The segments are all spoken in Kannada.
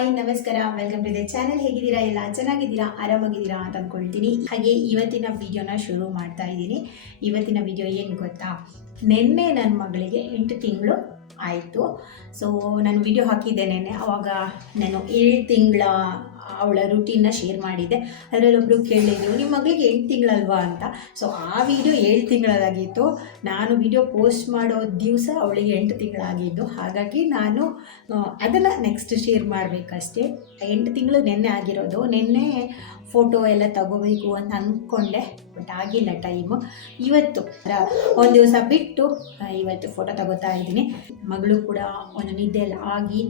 ಹಾಯ್ ನಮಸ್ಕಾರ, ವೆಲ್ಕಮ್ ಟು ದ ಚಾನೆಲ್. ಹೇಗಿದ್ದೀರಾ? ಎಲ್ಲ ಚೆನ್ನಾಗಿದ್ದೀರಾ, ಆರಾಮಾಗಿದ್ದೀರಾ ಅಂತ ಅಂದ್ಕೊಳ್ತೀನಿ. ಹಾಗೆ ಇವತ್ತಿನ ವಿಡಿಯೋನ ಶುರು ಮಾಡ್ತಾ ಇದ್ದೀನಿ. ಇವತ್ತಿನ ವಿಡಿಯೋ ಏನು ಗೊತ್ತಾ, ನಿನ್ನೆ ನನ್ನ ಮಗಳಿಗೆ 8 ತಿಂಗಳು ಆಯಿತು. ಸೊ ನಾನು ವಿಡಿಯೋ ಹಾಕಿದ್ದೆ ನೆನ್ನೆ. ಆವಾಗ ನಾನು 7 ತಿಂಗಳ ಅವಳ ರೂಟೀನ್ನ ಶೇರ್ ಮಾಡಿದ್ದೆ. ಅದರಲ್ಲೊಬ್ಬರು ಕೇಳಿದ್ರು, ನಿಮ್ಮ ಮಗಳಿಗೆ 8 ತಿಂಗಳಲ್ವಾ ಅಂತ. ಸೊ ಆ ವಿಡಿಯೋ 7 ತಿಂಗಳಾಗಿತ್ತು. ನಾನು ವಿಡಿಯೋ ಪೋಸ್ಟ್ ಮಾಡೋ ದಿವಸ ಅವಳಿಗೆ 8 ತಿಂಗಳಾಗಿದ್ದು. ಹಾಗಾಗಿ ನಾನು ಅದನ್ನು ನೆಕ್ಸ್ಟ್ ಶೇರ್ ಮಾಡಬೇಕಷ್ಟೇ. 8 ತಿಂಗಳು ನೆನ್ನೆ ಆಗಿರೋದು. ನೆನ್ನೆ ಫೋಟೋ ಎಲ್ಲ ತಗೋಬೇಕು ಅಂತ ಅಂದ್ಕೊಂಡೆ, ಬಟ್ ಆಗಿಲ್ಲ ಟೈಮು. ಇವತ್ತು ಒಂದು ದಿವಸ ಬಿಟ್ಟು ಇವತ್ತು ಫೋಟೋ ತಗೋತಾ ಇದ್ದೀನಿ. ಮಗಳು ಕೂಡ ಒಂದು ನಿದ್ದೆ ಎಲ್ಲ ಆಗಿ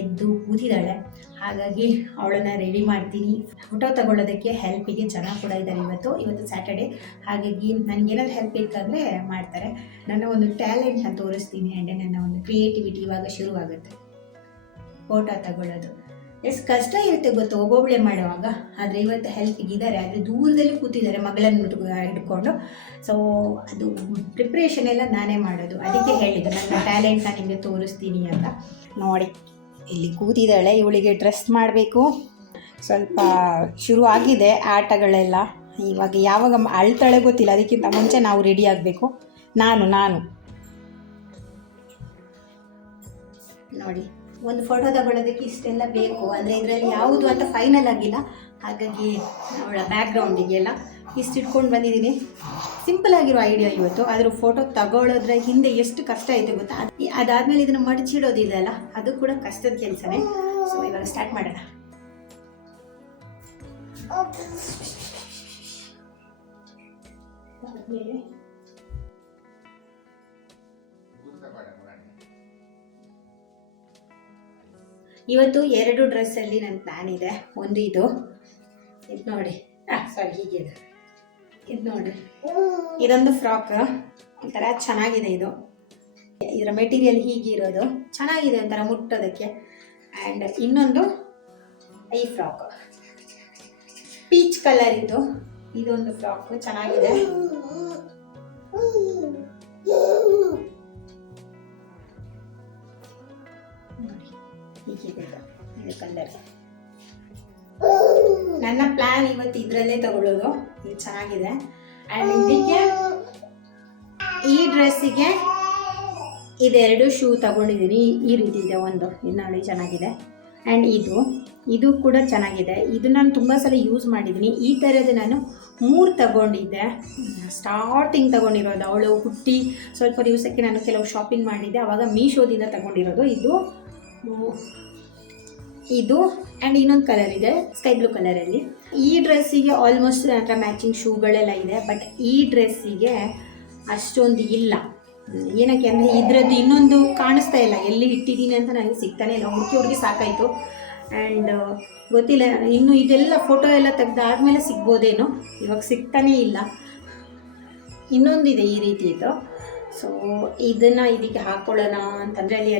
ಎದ್ದು ಕೂತಿದ್ದಾಳೆ. ಹಾಗಾಗಿ ಅವಳನ್ನು ರೆಡಿ ಮಾಡ್ತೀನಿ. ಫೋಟೋ ತಗೊಳ್ಳೋದಕ್ಕೆ ಹೆಲ್ಪಿಗೆ ಜನ ಕೂಡ ಇದ್ದಾರೆ. ಇವತ್ತು ಸ್ಯಾಟರ್ಡೆ. ಹಾಗಾಗಿ ನನಗೇನಾದ್ರು ಹೆಲ್ಪ್ ಬೇಕಂದರೆ ಮಾಡ್ತಾರೆ. ನನ್ನ ಒಂದು ಟ್ಯಾಲೆಂಟ್ನ ತೋರಿಸ್ತೀನಿ. ಆ್ಯಂಡ್ ನನ್ನ ಒಂದು ಕ್ರಿಯೇಟಿವಿಟಿ ಇವಾಗ ಶುರುವಾಗುತ್ತೆ. ಫೋಟೋ ತಗೊಳ್ಳೋದು ಎಷ್ಟು ಕಷ್ಟ ಇರುತ್ತೆ ಗೊತ್ತು ಒಬ್ಬೊಬ್ಬಳೆ ಮಾಡುವಾಗ. ಆದರೆ ಇವತ್ತು ಹೆಲ್ಪಿಗೆ ಇದ್ದಾರೆ, ಆದರೆ ದೂರದಲ್ಲಿ ಕೂತಿದ್ದಾರೆ ಮಗಳನ್ನು ಹಿಡ್ಕೊಂಡು. ಸೊ ಅದು ಪ್ರಿಪ್ರೇಷನ್ ಎಲ್ಲ ನಾನೇ ಮಾಡೋದು. ಅದಕ್ಕೆ ಹೇಳಿದ್ದು ನನ್ನ ಟ್ಯಾಲೆಂಟ್ನ ನಿಮಗೆ ತೋರಿಸ್ತೀನಿ ಅಂತ. ನೋಡಿ, ಇಲ್ಲಿ ಕೂತಿದ್ದಾಳೆ. ಇವಳಿಗೆ ಡ್ರೆಸ್ ಮಾಡಬೇಕು. ಸ್ವಲ್ಪ ಶುರು ಆಗಿದೆ ಆಟಗಳೆಲ್ಲ. ಇವಾಗ ಯಾವಾಗ ಅಳ್ತಾಳೆ ಗೊತ್ತಿಲ್ಲ, ಅದಕ್ಕಿಂತ ಮುಂಚೆ ನಾವು ರೆಡಿ ಆಗಬೇಕು. ನಾನು ನೋಡಿ, ಒಂದು ಫೋಟೋ ತಗೊಳ್ಳೋದಕ್ಕೆ ಇಷ್ಟೆಲ್ಲ ಬೇಕು. ಅಂದರೆ ಇದರಲ್ಲಿ ಯಾವುದು ಅಂತ ಫೈನಲ್ ಆಗಿಲ್ಲ. ಹಾಗಾಗಿ ಅವಳ ಬ್ಯಾಕ್ಗ್ರೌಂಡಿಗೆಲ್ಲ ಇಷ್ಟು ಇಟ್ಕೊಂಡು ಬಂದಿದ್ದೀನಿ. ಸಿಂಪಲ್ ಆಗಿರೋ ಐಡಿಯಾ ಇವತ್ತು. ಆದರೂ ಫೋಟೋ ತಗೊಳ್ಳೋದ್ರ ಹಿಂದೆ ಎಷ್ಟು ಕಷ್ಟ ಐತೆ ಗೊತ್ತಾ. ಅದಾದಮೇಲೆ ಇದನ್ನು ಮಡಚಿಡೋದಿದೆಯಲ್ಲ, ಅದು ಕೂಡ ಕಷ್ಟದ ಕೆಲಸನೇ. ಸೊ ಇವಾಗ ಸ್ಟಾರ್ಟ್ ಮಾಡೋಣ. ಇವತ್ತು 2 ಡ್ರೆಸ್ಸಲ್ಲಿ ನನ್ನ ಪ್ಲ್ಯಾನ್ ಇದೆ. ಒಂದು ಇದು ನೋಡಿ, ಹೀಗಿದೆ. ಇದು ನೋಡಿ, ಇದೊಂದು ಫ್ರಾಕ್ ಒಂಥರ ಚೆನ್ನಾಗಿದೆ. ಇದರ ಮೆಟೀರಿಯಲ್ ಹೀಗಿರೋದು ಚೆನ್ನಾಗಿದೆ, ಒಂಥರ ಮುಟ್ಟೋದಕ್ಕೆ. ಆ್ಯಂಡ್ ಇನ್ನೊಂದು ಈ ಫ್ರಾಕ್ ಪೀಚ್ ಕಲರ್. ಇದೊಂದು ಫ್ರಾಕ್ ಚೆನ್ನಾಗಿದೆ. ಹೀಗಿದೆ ಇದು ಕಲರ್. ನನ್ನ ಪ್ಲ್ಯಾನ್ ಇವತ್ತು ಇದರಲ್ಲೇ ತಗೊಳ್ಳೋದು. ಇದು ಚೆನ್ನಾಗಿದೆ. ಆ್ಯಂಡ್ ಇದಕ್ಕೆ ಈ ಡ್ರೆಸ್ಸಿಗೆ ಇದೆರಡು ಶೂ ತಗೊಂಡಿದ್ದೀನಿ. ಈ ರೀತಿ ಇದೆ. ಒಂದು ನೋಡಿ ಚೆನ್ನಾಗಿದೆ. ಆ್ಯಂಡ್ ಇದು ಕೂಡ ಚೆನ್ನಾಗಿದೆ. ಇದು ನಾನು ತುಂಬ ಸಲ ಯೂಸ್ ಮಾಡಿದ್ದೀನಿ. ಈ ಥರದ್ದು ನಾನು 3 ತಗೊಂಡಿದ್ದೆ. ಸ್ಟಾರ್ಟಿಂಗ್ ತಗೊಂಡಿರೋದು. ಅವಳು ಹುಟ್ಟಿ ಸ್ವಲ್ಪ ದಿವಸಕ್ಕೆ ನಾನು ಕೆಲವು ಶಾಪಿಂಗ್ ಮಾಡಿದ್ದೆ. ಆವಾಗ ಮೀಶೋದಿಂದ ತಗೊಂಡಿರೋದು. ಇದು ಆ್ಯಂಡ್ ಇನ್ನೊಂದು ಕಲರ್ ಇದೆ, ಸ್ಕೈ ಬ್ಲೂ ಕಲರಲ್ಲಿ. ಈ ಡ್ರೆಸ್ಸಿಗೆ ಆಲ್ಮೋಸ್ಟ್ ನನ್ನ ಮ್ಯಾಚಿಂಗ್ ಶೂಗಳೆಲ್ಲ ಇದೆ. ಬಟ್ ಈ ಡ್ರೆಸ್ಸಿಗೆ ಅಷ್ಟೊಂದು ಇಲ್ಲ. ಏನಕ್ಕೆ ಅಂದರೆ ಇದರದ್ದು ಇನ್ನೊಂದು ಕಾಣಿಸ್ತಾ ಇಲ್ಲ. ಎಲ್ಲಿ ಇಟ್ಟಿದ್ದೀನಿ ಅಂತ ನನಗೆ ಸಿಗ್ತಾನೆ ಇಲ್ಲ. ಹುಡುಕಿ ಸಾಕಾಯಿತು. ಆ್ಯಂಡ್ ಗೊತ್ತಿಲ್ಲ ಇನ್ನು ಇದೆಲ್ಲ ಫೋಟೋ ಎಲ್ಲ ತೆಗೆದಾದ್ಮೇಲೆ ಸಿಗ್ಬೋದೇನೋ. ಇವಾಗ ಸಿಗ್ತಾನೇ ಇಲ್ಲ. ಇನ್ನೊಂದಿದೆ ಈ ರೀತಿ ಇದು. ಸೊ ಇದನ್ನು ಇದಕ್ಕೆ ಹಾಕ್ಕೊಳ್ಳೋಣ ಅಂತಂದರೆ ಅಲ್ಲಿ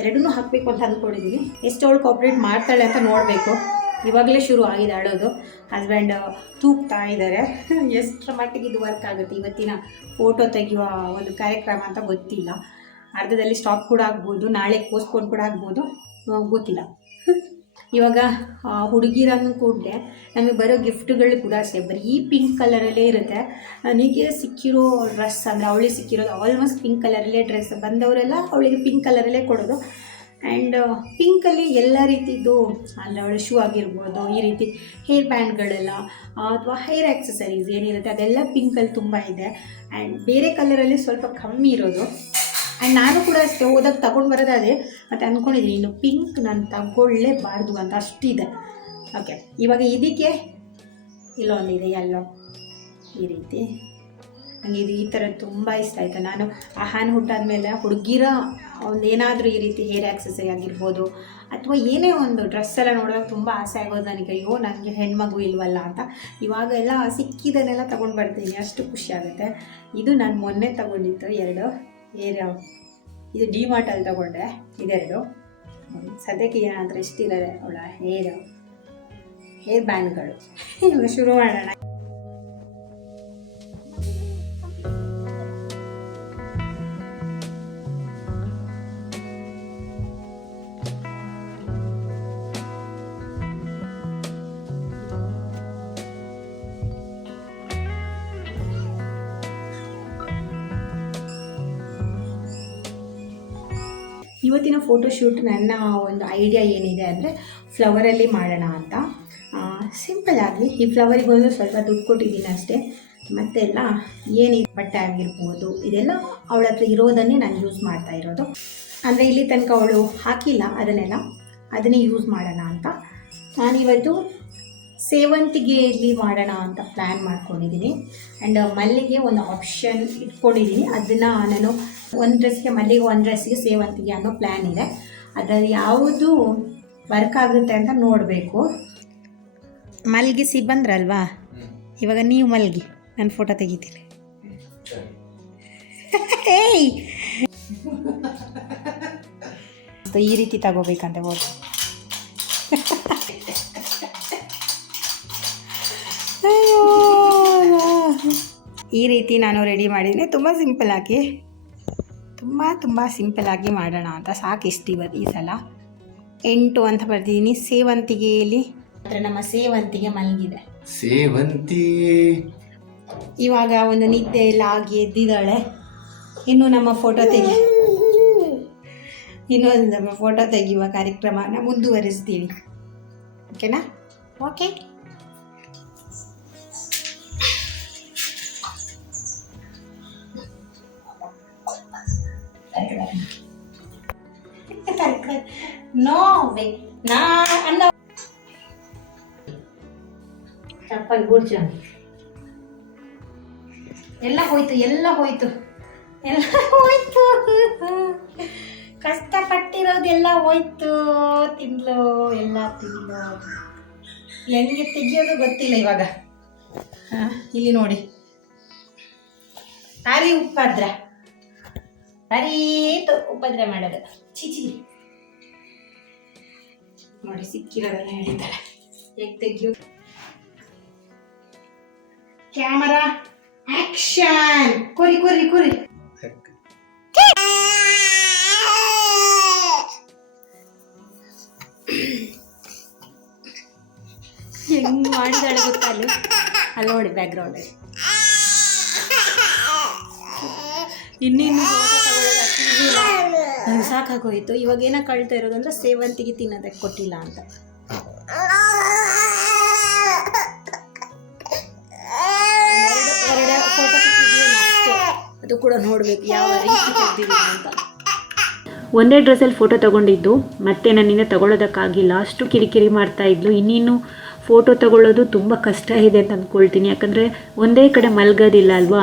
ಎರಡನ್ನೂ ಹಾಕಬೇಕು ಅಂತ ಅಂದ್ಕೊಂಡಿದ್ದೀನಿ. ಎಷ್ಟು ಅವಳು ಕೋಪ್ರೇಟ್ ಮಾಡ್ತಾಳೆ ಅಂತ ನೋಡಬೇಕು. ಇವಾಗಲೇ ಶುರು ಆಗಿದೆ ಆಡೋದು. ಹಸ್ಬೆಂಡ್ ತೂಗ್ತಾ ಇದ್ದಾರೆ. ಎಷ್ಟರ ಮಟ್ಟಿಗೆ ಇದು ವರ್ಕ್ ಆಗುತ್ತೆ ಇವತ್ತಿನ ಫೋಟೋ ತೆಗೆಯುವ ಒಂದು ಕಾರ್ಯಕ್ರಮ ಅಂತ ಗೊತ್ತಿಲ್ಲ. ಅರ್ಧದಲ್ಲಿ ಸ್ಟಾಪ್ ಕೂಡ ಆಗ್ಬೋದು, ನಾಳೆ ಪೋಸ್ಟ್ಪೋನ್ ಕೂಡ ಆಗ್ಬೋದು, ಗೊತ್ತಿಲ್ಲ. ಇವಾಗ ಹುಡುಗಿರಂಗೆ ಕೂಡಲೇ ನಮಗೆ ಬರೋ ಗಿಫ್ಟ್ಗಳು ಕೂಡ ಅಷ್ಟೇ ಬರೀ ಪಿಂಕ್ ಕಲರಲ್ಲೇ ಇರುತ್ತೆ. ನನಗೆ ಸಿಕ್ಕಿರೋ ಡ್ರೆಸ್ ಅಂದರೆ ಅವಳಿಗೆ ಸಿಕ್ಕಿರೋದು ಆಲ್ಮೋಸ್ಟ್ ಪಿಂಕ್ ಕಲರಲ್ಲೇ ಡ್ರೆಸ್. ಬಂದವರೆಲ್ಲ ಅವಳಿಗೆ ಪಿಂಕ್ ಕಲರಲ್ಲೇ ಕೊಡೋದು. ಆ್ಯಂಡ್ ಪಿಂಕಲ್ಲಿ ಎಲ್ಲ ರೀತಿದ್ದು, ಅಂದರೆ ಅವಳ ಶೂ ಆಗಿರ್ಬೋದು, ಈ ರೀತಿ ಹೇರ್ ಬ್ಯಾಂಡ್ಗಳೆಲ್ಲ ಅಥವಾ ಹೇರ್ ಆಕ್ಸೆಸರೀಸ್ ಏನಿರುತ್ತೆ ಅದೆಲ್ಲ ಪಿಂಕಲ್ಲಿ ತುಂಬ ಇದೆ. ಆ್ಯಂಡ್ ಬೇರೆ ಕಲರಲ್ಲಿ ಸ್ವಲ್ಪ ಕಮ್ಮಿ ಇರೋದು. ಆ್ಯಂಡ್ ನಾನು ಕೂಡ ಅಷ್ಟೇ ಓದಕ್ಕೆ ತಗೊಂಡು ಬರೋದಾದರೆ ಮತ್ತು ಅಂದ್ಕೊಂಡಿದ್ದೀನಿ ಇನ್ನು ಪಿಂಕ್ ನಾನು ತಗೊಳ್ಳೇಬಾರ್ದು ಅಂತ ಅಷ್ಟಿದೆ. ಓಕೆ, ಇವಾಗ ಇದಕ್ಕೆ ಇಲ್ಲೊಂದಿದೆ ಎಲ್ಲೋ ಈ ರೀತಿ. ನನಗೆ ಈ ಥರದ್ದು ತುಂಬ ಇಷ್ಟ ಆಯಿತು. ನಾನು ಆಹಾನ ಹುಟ್ಟಾದ್ಮೇಲೆ ಹುಡುಗಿರ ಒಂದು ಏನಾದರೂ ಈ ರೀತಿ ಹೇರ್ ಆಕ್ಸೆಸರಿ ಆಗಿರ್ಬೋದು ಅಥವಾ ಏನೇ ಒಂದು ಡ್ರೆಸ್ ಎಲ್ಲ ನೋಡುವಾಗ ತುಂಬ ಆಸೆ ಆಗೋದು ನನಗೆ. ಅಯ್ಯೋ ನನಗೆ ಹೆಣ್ಮಗು ಇಲ್ವಲ್ಲ ಅಂತ. ಇವಾಗ ಎಲ್ಲ ಸಿಕ್ಕಿದನ್ನೆಲ್ಲ ತೊಗೊಂಡು ಬರ್ತೀನಿ, ಅಷ್ಟು ಖುಷಿ ಆಗುತ್ತೆ. ಇದು ನಾನು ಮೊನ್ನೆ ತೊಗೊಂಡಿದ್ದು 2 ಇದು ಡಿಮಾರ್ಟಲ್ಲಿ ತೊಗೊಂಡೆ. ಇದೆರಡು ಸದ್ಯಕ್ಕೆ ಏನಾದರೂ ಇಷ್ಟಿದ್ದಾರೆ ಅವಳ ಹೇರ್ ಬ್ಯಾಂಡ್ಗಳು. ಇವಾಗ ಶುರು ಮಾಡೋಣ. ಇವತ್ತಿನ ಫೋಟೋಶೂಟ್ ನನ್ನ ಒಂದು ಐಡಿಯಾ ಏನಿದೆ ಅಂದರೆ ಫ್ಲವರಲ್ಲಿ ಮಾಡೋಣ ಅಂತ. ಸಿಂಪಲ್ಲಾಗಿ ಈ ಫ್ಲವರಿಗೆ ಒಂದು ಸ್ವಲ್ಪ ದುಡ್ಡು ಕೊಟ್ಟಿದ್ದೀನಿ ಅಷ್ಟೇ. ಮತ್ತೆಲ್ಲ ಏನಿದೆ ಬಟ್ಟೆ ಆಗಿರ್ಬೋದು ಇದೆಲ್ಲ ಅವಳ ಹತ್ರ ಇರೋದನ್ನೇ ನಾನು ಯೂಸ್ ಮಾಡ್ತಾ ಇರೋದು. ಅಂದರೆ ಇಲ್ಲಿ ತನಕ ಅವಳು ಹಾಕಿಲ್ಲ ಅದನ್ನೇ ಯೂಸ್ ಮಾಡೋಣ ಅಂತ ನಾನಿವತ್ತು ಸೇವಂತಿಗೆಯಲ್ಲಿ ಮಾಡೋಣ ಅಂತ ಪ್ಲ್ಯಾನ್ ಮಾಡ್ಕೊಂಡಿದ್ದೀನಿ. ಆ್ಯಂಡ್ ಮಲ್ಲಿಗೆ ಒಂದು ಆಪ್ಷನ್ ಇಟ್ಕೊಂಡಿದ್ದೀನಿ. ಅದನ್ನು ನಾನು ಒಂದು ಡ್ರೆಸ್ಗೆ ಮಲ್ಲಿಗೆ, ಒಂದು ಡ್ರೆಸ್ಗೆ ಸೇವಂತಿಗೆ ಅನ್ನೋ ಪ್ಲ್ಯಾನ್ ಇದೆ. ಅದರಲ್ಲಿ ಯಾವುದು ವರ್ಕ್ ಆಗುತ್ತೆ ಅಂತ ನೋಡಬೇಕು. ಮಲಗಿಸಿ ಬಂದ್ರಲ್ವಾ, ಇವಾಗ ನೀವು ಮಲಗಿ, ನಾನು ಫೋಟೋ ತೆಗಿತೀನಿ. ಏಯ್ ಈ ರೀತಿ ತಗೋಬೇಕಂತೆ ಫೋಟೋ. ಈ ರೀತಿ ನಾನು ರೆಡಿ ಮಾಡಿದ್ದೀನಿ. ತುಂಬ ಸಿಂಪಲ್ಲಾಗಿ ತುಂಬ ಸಿಂಪಲ್ಲಾಗಿ ಮಾಡೋಣ ಅಂತ. ಸಾಕಿಷ್ಟು ಇವತ್ತು ಈ ಸಲ 8 ಅಂತ ಬರ್ತಿದ್ದೀನಿ. ಸೇವಂತಿಗೆಯಲ್ಲಿ ನಮ್ಮ ಸೇವಂತಿಗೆ ಮಲಗಿದೆ. ಸೇವಂತಿಗೆ ಇವಾಗ ಒಂದು ನಿದ್ದೆ ಎಲ್ಲ ಆಗಿ ಎದ್ದಿದ್ದಾಳೆ. ಇನ್ನು ನಮ್ಮ ಫೋಟೋ ತೆಗೆಯುವ ಕಾರ್ಯಕ್ರಮನ ಮುಂದುವರಿಸ್ತೀವಿ. ಓಕೆನಾ? ಓಕೆ. ನೋ ವೇ ನಾ ಅನ್ನ ಚಪ್ಪಲ್ ಬೂಡ್ಚ ಎಲ್ಲ ಹೋಯ್ತು. ಕಷ್ಟಪಟ್ಟಿರೋದೆಲ್ಲ ಹೋಯ್ತು. ತಿಂದ್ಲು. ಹೆಂಗೆ ತೆಗಿಯೋದು ಗೊತ್ತಿಲ್ಲ ಇವಾಗ. ಇಲ್ಲಿ ನೋಡಿ, ಭಾರಿ ಉಪದ್ರ ಮಾಡೋದು. ಚಿಚಿ ನೋಡಿ, ಸಿಕ್ಕಿರೋದೆಲ್ಲ ಹೇಳಿದ್ದಾಳೆ. ಹೇಗೆ ತೆಗಿಯೋ. Camera action. ಕುರಿ ಹೆಂಗ್ ಮಾಡಿದಾಳೆ ಗೊತ್ತಾ? ಅಲ್ಲಿ ನೋಡಿ ಬ್ಯಾಕ್ಗ್ರೌಂಡ್. ಇನ್ನಿನ್ನು ಫೋಟೋ ತಗೊಳ್ಳೋದು ಸಾಕಾಗೋಯ್ತು. ಇವಾಗ ಏನೋ ಕಳ್ತಾ ಇರೋದಂದ್ರೆ ಸೇವಂತಿಗೆ ತಿನ್ನೋದಕ್ಕೆ ಕೊಟ್ಟಿಲ್ಲ ಅಂತ. ಎರಡು ಫೋಟೋ ಅಷ್ಟೇ, ಅದು ಕೂಡ ನೋಡಬೇಕು ಯಾವ ರೀತಿ ತೆಗ್ದಿದ್ದೀನಿ ಅಂತ. ಒಂದೇ ಡ್ರೆಸ್ಸಲ್ಲಿ ಫೋಟೋ ತೊಗೊಂಡಿದ್ದು, ಮತ್ತೆ ನನ್ನಿಂದ ತಗೊಳ್ಳೋದಕ್ಕಾಗಿಲ್ಲ. ಅಷ್ಟು ಕಿರಿಕಿರಿ ಮಾಡ್ತಾಯಿದ್ಲು. ಇನ್ನಿನ್ನು ಫೋಟೋ ತಗೊಳ್ಳೋದು ತುಂಬ ಕಷ್ಟ ಇದೆ ಅಂತ ಅಂದ್ಕೊಳ್ತೀನಿ. ಯಾಕಂದರೆ ಒಂದೇ ಕಡೆ ಮಲಗೋದಿಲ್ಲ ಅಲ್ವಾ,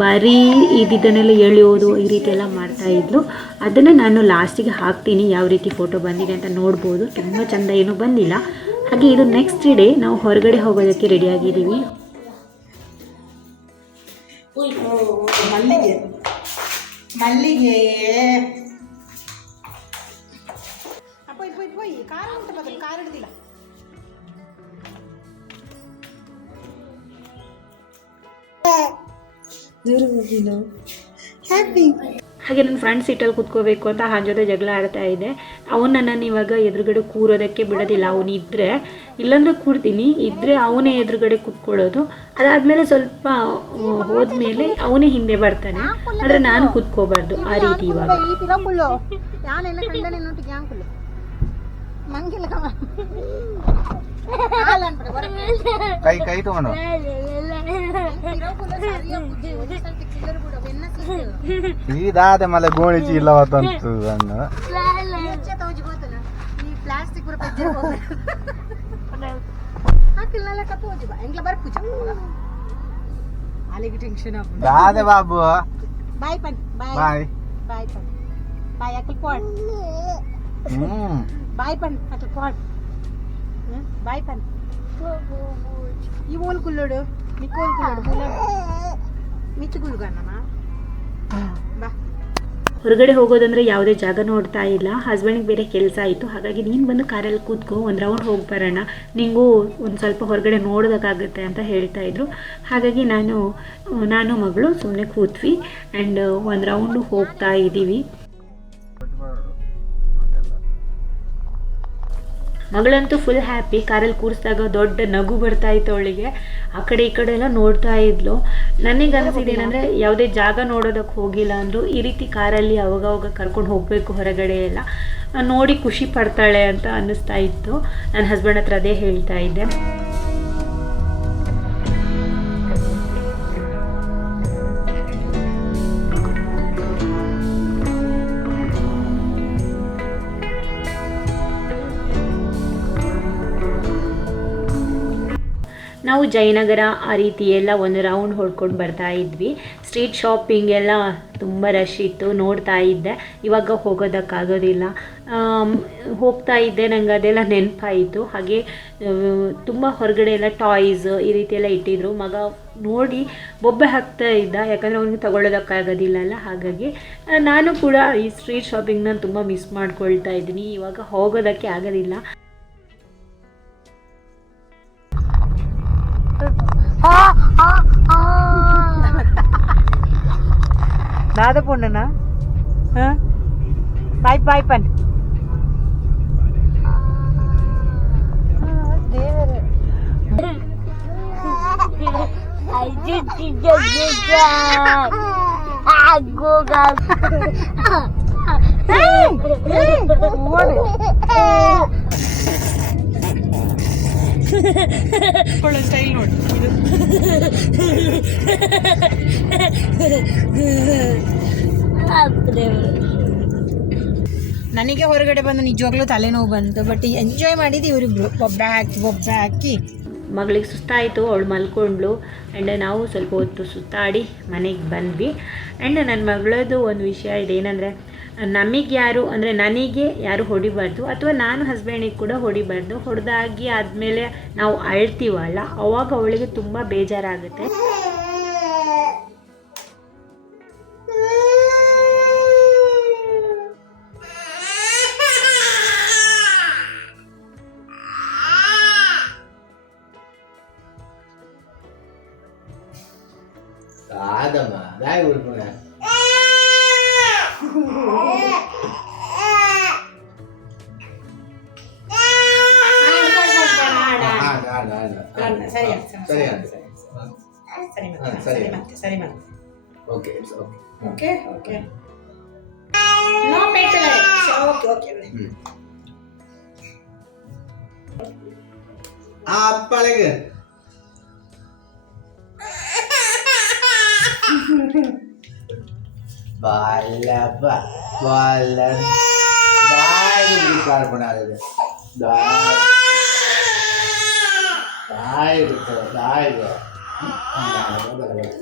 ಬರೀ ಇದನ್ನೆಲ್ಲ ಎಳೆಯೋದು ಈ ರೀತಿ ಎಲ್ಲ ಮಾಡ್ತಾಯಿದ್ಲು. ಅದನ್ನು ನಾನು ಲಾಸ್ಟಿಗೆ ಹಾಕ್ತೀನಿ, ಯಾವ ರೀತಿ ಫೋಟೋ ಬಂದಿದೆ ಅಂತ ನೋಡ್ಬೋದು. ತುಂಬ ಚೆಂದ ಏನೂ ಬಂದಿಲ್ಲ. ಹಾಗೆ ಇದು ನೆಕ್ಸ್ಟ್ ಡೇ ನಾವು ಹೊರಗಡೆ ಹೋಗೋದಕ್ಕೆ ರೆಡಿಯಾಗಿದ್ದೀವಿ. ಮಲ್ಲಿಗೆ ಹಾಗೆ ನನ್ನ ಫ್ರೆಂಡ್ ಸೀಟಲ್ಲಿ ಕೂತ್ಕೋಬೇಕು ಅಂತ ಅವನ ಜೊತೆ ಜಗಳ ಆಡ್ತಾ ಇದ್ದೆ. ಅವನು ನನ್ನನ್ನು ಇವಾಗ ಎದುರುಗಡೆ ಕೂರೋದಕ್ಕೆ ಬಿಡೋದಿಲ್ಲ. ಅವನಿದ್ದರೆ, ಇಲ್ಲಾಂದ್ರೆ ಕೂರ್ತೀನಿ, ಇದ್ದರೆ ಅವನೇ ಎದುರುಗಡೆ ಕೂತ್ಕೊಳ್ಳೋದು. ಅದಾದಮೇಲೆ ಸ್ವಲ್ಪ ಹೋದ್ಮೇಲೆ ಅವನೇ ಹಿಂದೆ ಬರ್ತಾನೆ. ಆದರೆ ನಾನು ಕೂತ್ಕೋಬಾರ್ದು, ಆ ರೀತಿ ಇವಾಗ. ಕೈ ತಗೊಂಡು ಇದಾದೆ ಮಲೆ ಗೋಣಿಚಿ ಇಲ್ಲವತ್ತಂತು ದಾದೆ ಬಾಬು ಬಾಯ್ ಪನ್ ಬಾಯ್ ಬಾಯ್ ಪನ್ ಬಾಯ್ ಅಕಲ್ ಪಾಡ್ ಬಾಯ್ ಪನ್ ಅಕಲ್ ಪಾಡ್ ಬಾಯ್ ಪನ್ ಈ ಓಲ್ ಕುಲ್ಲೋಡು ನಿಕೋಲ್ ಕುಲ್ಲೋಡು ಮಿಚ್ಚುಗುಳು ಗಣ್ಣಮ್ಮ ಬಾ. ಹೊರಗಡೆ ಹೋಗೋದಂದರೆ ಯಾವುದೇ ಜಾಗ ನೋಡ್ತಾ ಇಲ್ಲ. ಹಸ್ಬೆಂಡಿಗೆ ಬೇರೆ ಕೆಲಸ ಆಯಿತು. ಹಾಗಾಗಿ ನೀನು ಬಂದು ಕಾರಲ್ಲಿ ಕೂತ್ಕೋ, ಒಂದು ರೌಂಡ್ ಹೋಗಿ ಬರೋಣ, ನಿಂಗೂ ಒಂದು ಸ್ವಲ್ಪ ಹೊರಗಡೆ ನೋಡೋದಕ್ಕಾಗುತ್ತೆ ಅಂತ ಹೇಳ್ತಾಯಿದ್ರು. ಹಾಗಾಗಿ ನಾನು ಮಗಳು ಸುಮ್ಮನೆ ಕೂತ್ವಿ. ಆ್ಯಂಡ್ ಒಂದು ರೌಂಡು ಹೋಗ್ತಾ ಇದ್ದೀವಿ. ಮಗಳಂತೂ ಫುಲ್ ಹ್ಯಾಪಿ. ಕಾರಲ್ಲಿ ಕೂರಿಸಿದಾಗ ದೊಡ್ಡ ನಗು ಬರ್ತಾ ಇತ್ತು ಅವಳಿಗೆ. ಆ ಕಡೆ ಈ ಕಡೆ ಎಲ್ಲ ನೋಡ್ತಾ ಇದ್ಲು. ನನಗೆ ಅನಿಸಿದೇನೆಂದರೆ ಯಾವುದೇ ಜಾಗ ನೋಡೋದಕ್ಕೆ ಹೋಗಿಲ್ಲ ಅಂದರೂ ಈ ರೀತಿ ಕಾರಲ್ಲಿ ಅವಾಗವಾಗ ಕರ್ಕೊಂಡು ಹೋಗಬೇಕು ಹೊರಗಡೆ ಎಲ್ಲ, ನೋಡಿ ಖುಷಿ ಪಡ್ತಾಳೆ ಅಂತ ಅನ್ನಿಸ್ತಾ ಇತ್ತು. ನನ್ನ ಹಸ್ಬೆಂಡ್ ಹತ್ರ ಅದೇ ಹೇಳ್ತಾ ಇದ್ದೆ. ನಾವು ಜಯನಗರ ಆ ರೀತಿ ಎಲ್ಲ ಒಂದು ರೌಂಡ್ ಹೊಡ್ಕೊಂಡು ಬರ್ತಾ ಇದ್ವಿ. ಸ್ಟ್ರೀಟ್ ಶಾಪಿಂಗ್ ಎಲ್ಲ ತುಂಬ ರಶ್ ಇತ್ತು, ನೋಡ್ತಾ ಇದ್ದೆ. ಇವಾಗ ಹೋಗೋದಕ್ಕಾಗೋದಿಲ್ಲ. ಹೋಗ್ತಾ ಇದ್ದೆ, ನಂಗೆ ಅದೆಲ್ಲ ನೆನಪಾಯಿತು. ಹಾಗೆ ತುಂಬ ಹೊರಗಡೆ ಎಲ್ಲ ಟಾಯ್ಸ್ ಈ ರೀತಿ ಎಲ್ಲ ಇಟ್ಟಿದ್ರು. ಮಗ ನೋಡಿ ಬೊಬ್ಬೆ ಹಾಕ್ತಾ ಇದ್ದ, ಯಾಕಂದರೆ ಅವ್ನಿಗೆ ತಗೊಳ್ಳೋದಕ್ಕಾಗೋದಿಲ್ಲಲ್ಲ. ಹಾಗಾಗಿ ನಾನು ಕೂಡ ಈ ಸ್ಟ್ರೀಟ್ ಶಾಪಿಂಗ್ನ ತುಂಬ ಮಿಸ್ ಮಾಡ್ಕೊಳ್ತಾ ಇದ್ದೀನಿ. ಇವಾಗ ಹೋಗೋದಕ್ಕೆ ಆಗೋದಿಲ್ಲ. दादा पोंडना बाय बाय पन ಸ್ಟೈಲ್ ನೋಡಿ ನನಗೆ ಹೊರಗಡೆ ಬಂದು ನಿಜವಾಗ್ಲೂ ತಲೆನೋವು ಬಂತು. ಬಟ್ ಎಂಜಾಯ್ ಮಾಡಿದ್ದು ಇವರಿಬ್ರು, ಬೊಬ್ಬೆ ಹಾಕಿ. ಮಗಳಿಗೆ ಸುಸ್ತಾಯಿತು, ಅವಳು ಮಲ್ಕೊಂಡ್ಳು. ಆ್ಯಂಡ್ ನಾವು ಸ್ವಲ್ಪ ಹೊತ್ತು ಸುತ್ತಾಡಿ ಮನೆಗೆ ಬಂದ್ವಿ. ಆ್ಯಂಡ್ ನನ್ನ ಮಗಳದ್ದು ಒಂದು ವಿಷಯ ಇದೆ, ಏನಂದರೆ ನಮಗೆ ಯಾರು ಅಂದರೆ ನನಗೆ ಯಾರು ಹೊಡಿಬಾರ್ದು, ಅಥವಾ ನಾನು ಹಸ್ಬೆಂಡಿಗೆ ಕೂಡ ಹೊಡಿಬಾರ್ದು. ಹೊಡೆದಾಗಿ ಆದಮೇಲೆ ನಾವು ಅಳ್ತೀವಲ್ಲ, ಅವಾಗ ಅವಳಿಗೆ ತುಂಬ ಬೇಜಾರಾಗುತ್ತೆ. కాదమ్మా దాయి ఊరుకున్నా ಸರಿ okay it's okay okay no metal okay okay అప్పలగే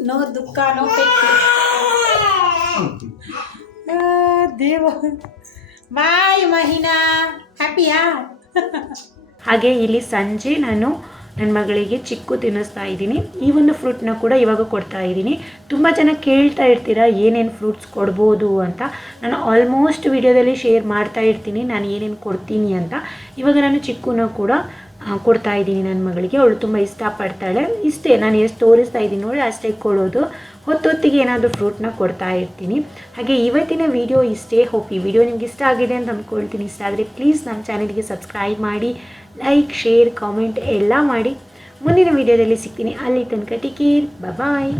ನೋ ದುಃಖ ನೋ ಪೆಟ್ಟು ದೇವ ಬಾಯ್ ಮಹಿನಾ ಹ್ಯಾಪಿಯಾ. ಹಾಗೆ ಇಲ್ಲಿ ಸಂಜೆ ನಾನು ನನ್ನ ಮಗಳಿಗೆ ಚಿಕ್ಕು ತಿನ್ನಿಸ್ತಾ ಇದ್ದೀನಿ. ಈ ಒಂದು ಫ್ರೂಟ್ನ ಕೂಡ ಇವಾಗ ಕೊಡ್ತಾ ಇದ್ದೀನಿ. ತುಂಬ ಜನ ಕೇಳ್ತಾ ಇರ್ತೀರ ಏನೇನು ಫ್ರೂಟ್ಸ್ ಕೊಡ್ಬೋದು ಅಂತ. ನಾನು ಆಲ್ಮೋಸ್ಟ್ ವಿಡಿಯೋದಲ್ಲಿ ಶೇರ್ ಮಾಡ್ತಾ ಇರ್ತೀನಿ ನಾನು ಏನೇನು ಕೊಡ್ತೀನಿ ಅಂತ. ಇವಾಗ ನಾನು ಚಿಕ್ಕುನ ಕೂಡ ಕೊಡ್ತಾ ಇದ್ದೀನಿ ನನ್ನ ಮಗಳಿಗೆ. ಅವಳು ತುಂಬ ಇಷ್ಟಪಡ್ತಾಳೆ. ಇಷ್ಟೇ ನಾನು ಎಷ್ಟು ತೋರಿಸ್ತಾ ಇದ್ದೀನಿ ನೋಡಿ ಅಷ್ಟೇ ಕೊಡೋದು. ಹೊತ್ತೊತ್ತಿಗೆ ಏನಾದರೂ ಫ್ರೂಟ್ನ ಕೊಡ್ತಾ ಇರ್ತೀನಿ. ಹಾಗೆ ಇವತ್ತಿನ ವಿಡಿಯೋ ಇಷ್ಟೇ. ಹೋಪ್ ಈ ವಿಡಿಯೋ ನಿಮ್ಗೆ ಇಷ್ಟ ಆಗಿದೆ ಅಂತ ಅಂದ್ಕೊಳ್ತೀನಿ. ಇಷ್ಟ ಆದರೆ ಪ್ಲೀಸ್ ನಮ್ಮ ಚಾನಲ್ಗೆ ಸಬ್ಸ್ಕ್ರೈಬ್ ಮಾಡಿ, ಲೈಕ್, ಶೇರ್, ಕಾಮೆಂಟ್ ಎಲ್ಲ ಮಾಡಿ. ಮುಂದಿನ ವಿಡಿಯೋದಲ್ಲಿ ಸಿಗ್ತೀನಿ. ಅಲ್ಲಿ ತನಕ ಟೇಕ್ ಕೇರ್, ಬಾಯ್.